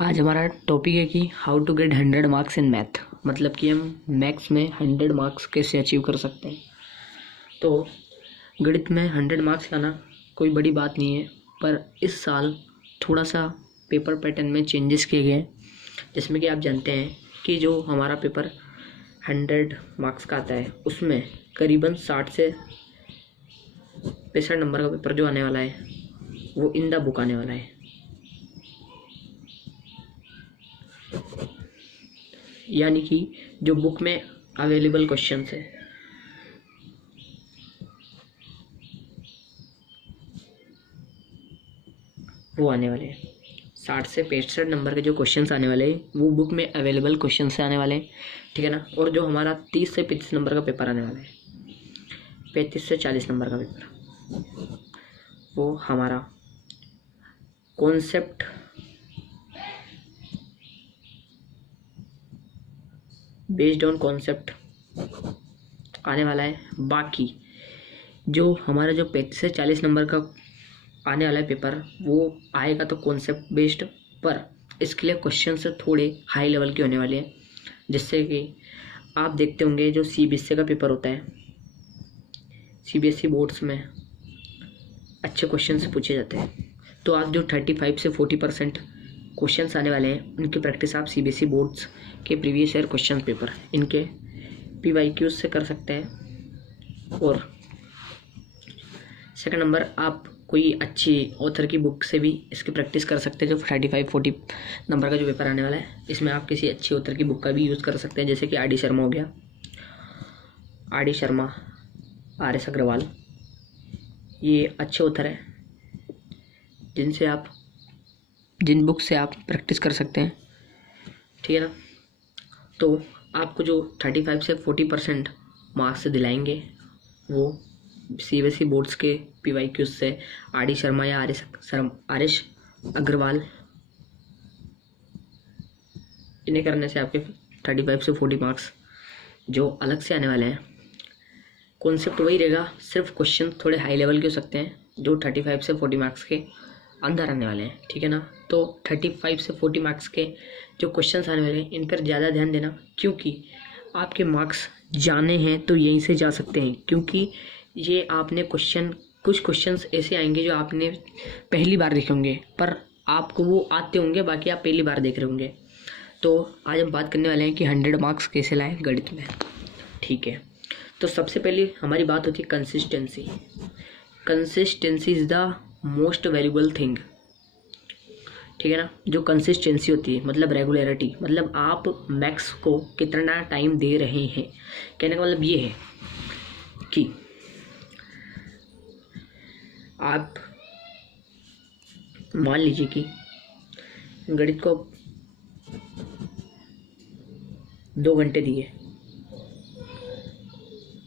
आज हमारा टॉपिक है कि how to get 100 marks in math. मतलब कि हम मैथ्स में 100 मार्क्स कैसे अचीव कर सकते हैं। तो गणित में 100 मार्क्स लाना कोई बड़ी बात नहीं है, पर इस साल थोड़ा सा पेपर पैटर्न में चेंजेस किए गए हैं, जिसमें कि आप जानते हैं कि जो हमारा पेपर 100 मार्क्स का आता है उसमें करीबन 60 से 65 नंबर का पेपर जो आने वाला है वो इन द बुक आने वाला है। यानी कि जो बुक में अवेलेबल क्वेश्चंस है वो आने वाले हैं। 60 से 65 नंबर के जो क्वेश्चंस आने वाले हैं वो बुक में अवेलेबल क्वेश्चन से आने वाले हैं, ठीक है ना। और जो हमारा 30 से 35 नंबर का पेपर आने वाला है, 35 से 40 नंबर का पेपर, वो हमारा कॉन्सेप्ट बेस्ड ऑन कॉन्सेप्ट आने वाला है। बाकी जो हमारा जो 35 से 40 नंबर का आने वाला है पेपर वो आएगा तो कॉन्सेप्ट बेस्ड, पर इसके लिए क्वेश्चन से थोड़े हाई लेवल के होने वाले हैं। जिससे कि आप देखते होंगे जो सीबीएसई का पेपर होता है, सीबीएसई बोर्ड्स में अच्छे क्वेश्चन पूछे जाते हैं। तो आप जो 35 से 40% क्वेश्चंस आने वाले हैं उनकी प्रैक्टिस आप सीबीएसई बोर्ड्स के प्रीवियस ईयर क्वेश्चन पेपर इनके पीवाईक्यूज से कर सकते हैं। और सेकंड नंबर, आप कोई अच्छी ऑथर की बुक से भी इसकी प्रैक्टिस कर सकते हैं। जो 35-40 नंबर का जो पेपर आने वाला है इसमें आप किसी अच्छी ऑथर की बुक का भी यूज़ कर सकते हैं, जैसे कि आर डी शर्मा हो गया, R D Sharma, R S Agarwal, ये अच्छे ऑथर हैं जिन बुक से आप प्रैक्टिस कर सकते हैं, ठीक है ना। तो आपको जो 35 से 40% मार्क्स दिलाएंगे वो सीबीएसई बोर्ड्स के पीवाईक्यूज से आर डी शर्मा या आर एस अग्रवाल, इन्हें करने से आपके 35 से 40 मार्क्स जो अलग से आने वाले हैं। कॉन्सेप्ट वही रहेगा, सिर्फ क्वेश्चन थोड़े हाई लेवल के हो सकते हैं जो 35 से 40 मार्क्स के अंदर आने वाले हैं, ठीक है ना। तो 35 से 40 मार्क्स के जो क्वेश्चंस आने वाले हैं इन पर ज़्यादा ध्यान देना, क्योंकि आपके मार्क्स जाने हैं तो यहीं से जा सकते हैं। क्योंकि ये आपने कुछ क्वेश्चंस ऐसे आएंगे जो आपने पहली बार देखे होंगे, पर आपको वो आते होंगे, बाकी आप पहली बार देख रहे होंगे। तो आज हम बात करने वाले हैं कि 100 मार्क्स कैसे लाएं गणित में, ठीक है। तो सबसे पहले हमारी बात होती है consistency. Consistency is the most valuable thing, ठीक है ना। जो कंसिस्टेंसी होती है मतलब रेगुलरिटी, मतलब आप मैथ्स को कितना टाइम दे रहे हैं। कहने का मतलब ये है कि आप मान लीजिए कि गणित को 2 घंटे दिए,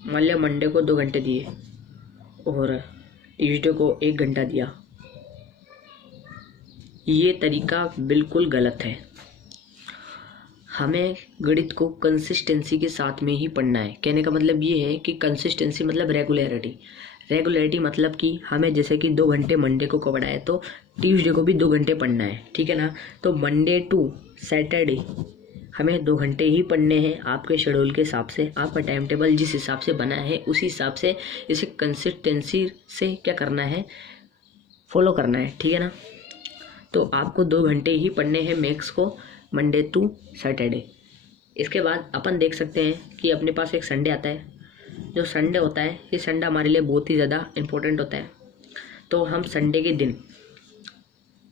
मान लिया मंडे को 2 घंटे दिए और ट्यूसडे को 1 घंटा दिया। ये तरीका बिल्कुल गलत है। हमें गणित को कंसिस्टेंसी के साथ में ही पढ़ना है। कहने का मतलब ये है कि कंसिस्टेंसी मतलब रेगुलरिटी मतलब कि हमें जैसे कि 2 घंटे मंडे को पढ़ा है तो ट्यूसडे को भी 2 घंटे पढ़ना है, ठीक है ना। तो मंडे टू सैटरडे हमें 2 घंटे ही पढ़ने हैं आपके शेड्यूल के हिसाब से। आपका टाइम टेबल जिस हिसाब से बना है उसी हिसाब से इसे कंसिस्टेंसी से क्या करना है, फॉलो करना है, ठीक है ना। तो आपको 2 घंटे ही पढ़ने हैं मैथ्स को मंडे टू सैटरडे। इसके बाद अपन देख सकते हैं कि अपने पास एक संडे आता है। जो संडे होता है ये संडे हमारे लिए बहुत ही ज़्यादा इम्पोर्टेंट होता है। तो हम संडे के दिन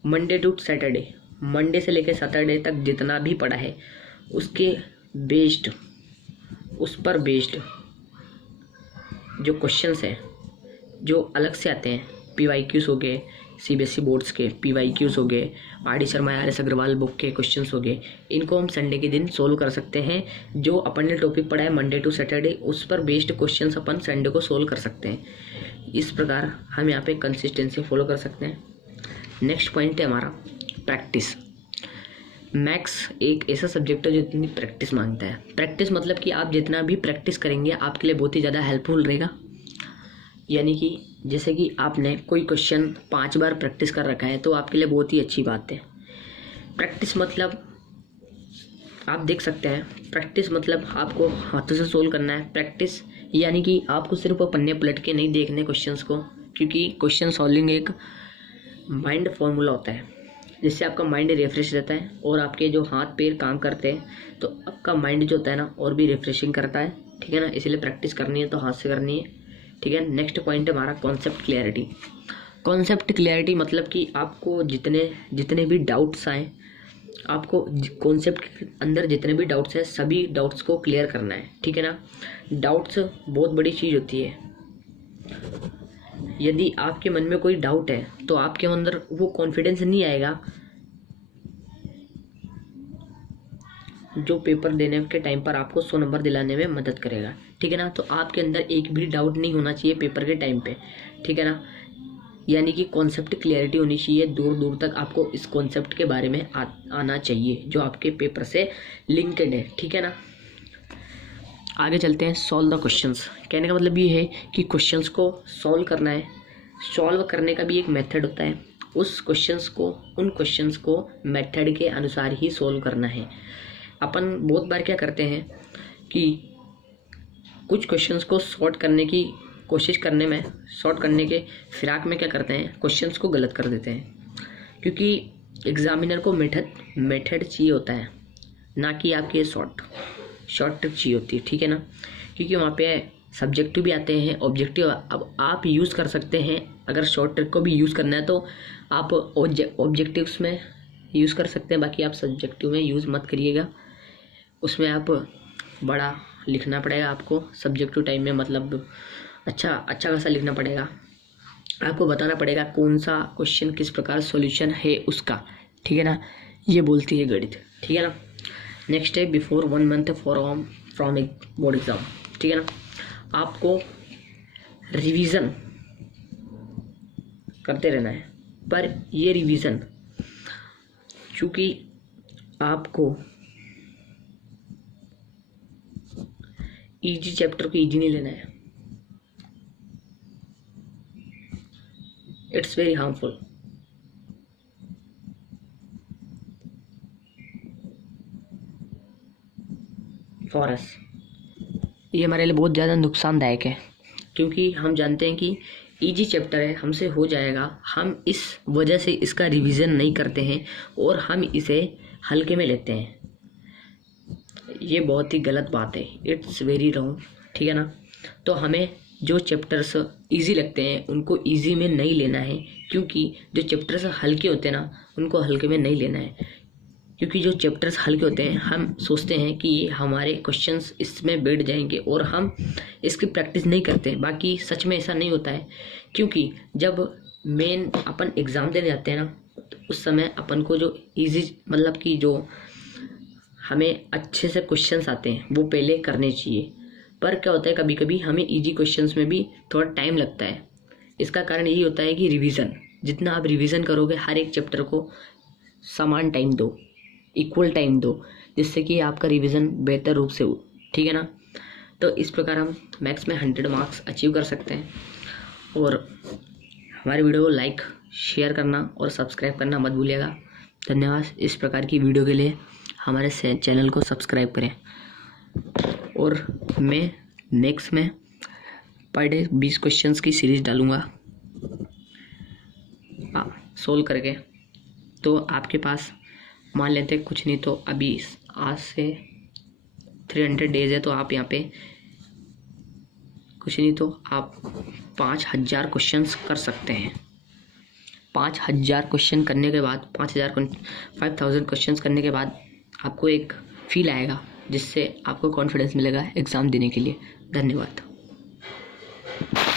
मंडे टू सैटरडे, मंडे से लेकर सैटरडे तक जितना भी पढ़ा है उसके बेस्ड, उस पर बेस्ड जो क्वेश्चंस हैं जो अलग से आते हैं, पीवाईक्यूज हो गए, सीबीएसई बोर्ड्स के पीवाईक्यूज हो गए, R D Sharma R S Agarwal book के क्वेश्चंस हो गए, इनको हम संडे के दिन सोल्व कर सकते हैं। जो अपन ने टॉपिक पढ़ा है मंडे टू सैटरडे उस पर बेस्ड क्वेश्चंस अपन संडे को सोल्व कर सकते हैं। इस प्रकार हम यहाँ पे कंसिस्टेंसी फॉलो कर सकते हैं। नेक्स्ट पॉइंट है हमारा प्रैक्टिस। मैथ्स एक ऐसा सब्जेक्ट है जो इतनी प्रैक्टिस मांगता है। प्रैक्टिस मतलब कि आप जितना भी प्रैक्टिस करेंगे आपके लिए बहुत ही ज़्यादा हेल्पफुल रहेगा। यानी कि जैसे कि आपने कोई क्वेश्चन 5 बार प्रैक्टिस कर रखा है तो आपके लिए बहुत ही अच्छी बात है। प्रैक्टिस मतलब आप देख सकते हैं, प्रैक्टिस मतलब आपको हाथों से सोल्व करना है। प्रैक्टिस यानी कि आपको सिर्फ पन्ने पलट के नहीं देखने क्वेश्चंस को, क्योंकि क्वेश्चन सॉल्विंग एक माइंड फॉर्मूला होता है जिससे आपका माइंड रिफ्रेश रहता है और आपके जो हाथ पैर काम करते हैं तो आपका माइंड जो होता है ना और भी रिफ्रेशिंग करता है, ठीक है ना। इसलिए प्रैक्टिस करनी है तो हाथ से करनी है, ठीक है। नेक्स्ट पॉइंट है हमारा कॉन्सेप्ट क्लियरिटी। कॉन्सेप्ट क्लियरिटी मतलब कि आपको जितने भी डाउट्स आए, आपको कॉन्सेप्ट के अंदर जितने भी डाउट्स हैं सभी डाउट्स को क्लियर करना है, ठीक है ना। डाउट्स बहुत बड़ी चीज़ होती है। यदि आपके मन में कोई डाउट है तो आपके अंदर वो कॉन्फिडेंस नहीं आएगा जो पेपर देने के टाइम पर आपको 100 नंबर दिलाने में मदद करेगा, ठीक है ना। तो आपके अंदर एक भी डाउट नहीं होना चाहिए पेपर के टाइम पे, ठीक है ना। यानी कि कॉन्सेप्ट क्लियरिटी होनी चाहिए, दूर दूर तक आपको इस कॉन्सेप्ट के बारे में आना चाहिए जो आपके पेपर से लिंक्ड है, ठीक है ना। आगे चलते हैं। Solve the questions. कहने का मतलब ये है कि क्वेश्चंस को सॉल्व करना है। सॉल्व करने का भी एक मेथड होता है, उन क्वेश्चंस को मेथड के अनुसार ही सॉल्व करना है। अपन बहुत बार क्या करते हैं कि कुछ क्वेश्चंस को सॉर्ट करने की कोशिश करने में, सॉर्ट करने के फिराक में क्या करते हैं, क्वेश्चंस को गलत कर देते हैं। क्योंकि एग्जामिनर को मेथड चाहिए होता है, ना कि आपकी शॉर्ट ट्रिक चाहिए होती है, ठीक है ना। क्योंकि वहाँ पे सब्जेक्टिव भी आते हैं, ऑब्जेक्टिव। अब आप यूज़ कर सकते हैं, अगर शॉर्ट ट्रिक को भी यूज़ करना है तो आप ऑब्जेक्टिव्स में यूज़ कर सकते हैं, बाकी आप सब्जेक्टिव में यूज़ मत करिएगा। उसमें आप बड़ा लिखना पड़ेगा आपको सब्जेक्टिव टाइम में, मतलब अच्छा खासा लिखना पड़ेगा। आपको बताना पड़ेगा कौन सा क्वेश्चन किस प्रकार सॉल्यूशन है उसका, ठीक है ना। ये बोलती है गणित, ठीक है ना। नेक्स्ट है before 1 month from A board exam, ठीक है ना। आपको रिवीजन करते रहना है, पर ये रिवीजन चूँकि आपको इजी चैप्टर को इजी नहीं लेना है, it's very harmful. For us ये हमारे लिए बहुत ज़्यादा नुकसानदायक है, क्योंकि हम जानते हैं कि इजी चैप्टर है, हमसे हो जाएगा। हम इस वजह से इसका रिवीजन नहीं करते हैं और हम इसे हल्के में लेते हैं। ये बहुत ही गलत बात है, इट्स वेरी रॉन्ग, ठीक है ना। तो हमें जो चैप्टर्स इजी लगते हैं उनको इजी में नहीं लेना है, क्योंकि जो चैप्टर्स हल्के होते हैं ना उनको हल्के में नहीं लेना है। क्योंकि जो चैप्टर्स हल्के होते हैं हम सोचते हैं कि ये हमारे क्वेश्चंस इसमें बैठ जाएंगे और हम इसकी प्रैक्टिस नहीं करते। बाकी सच में ऐसा नहीं होता है, क्योंकि जब मेन अपन एग्ज़ाम देने जाते हैं ना तो उस समय अपन को जो इजी मतलब कि जो हमें अच्छे से क्वेश्चंस आते हैं वो पहले करने चाहिए। पर क्या होता है कभी कभी हमें इजी क्वेश्चंस में भी थोड़ा टाइम लगता है। इसका कारण यही होता है कि रिवीजन, जितना आप रिवीजन करोगे हर एक चैप्टर को समान टाइम दो, इक्वल टाइम दो, जिससे कि आपका रिवीजन बेहतर रूप से हो, ठीक है ना। तो इस प्रकार हम मैथ्स में 100 मार्क्स अचीव कर सकते हैं। और हमारे वीडियो को लाइक शेयर करना और सब्सक्राइब करना मत भूलिएगा। धन्यवाद। इस प्रकार की वीडियो के लिए हमारे चैनल को सब्सक्राइब करें। और मैं नेक्स्ट में पर डे 20 क्वेश्चंस की सीरीज़ डालूँगा सोल्व करके। तो आपके पास मान लेते हैं कुछ नहीं तो अभी आज से 300 डेज़ है, तो आप यहाँ पे कुछ नहीं तो आप 5000 क्वेश्चंस कर सकते हैं। 5000 क्वेश्चन करने के बाद 5000 क्वेश्चंस करने के बाद आपको एक फील आएगा जिससे आपको कॉन्फिडेंस मिलेगा एग्ज़ाम देने के लिए। धन्यवाद।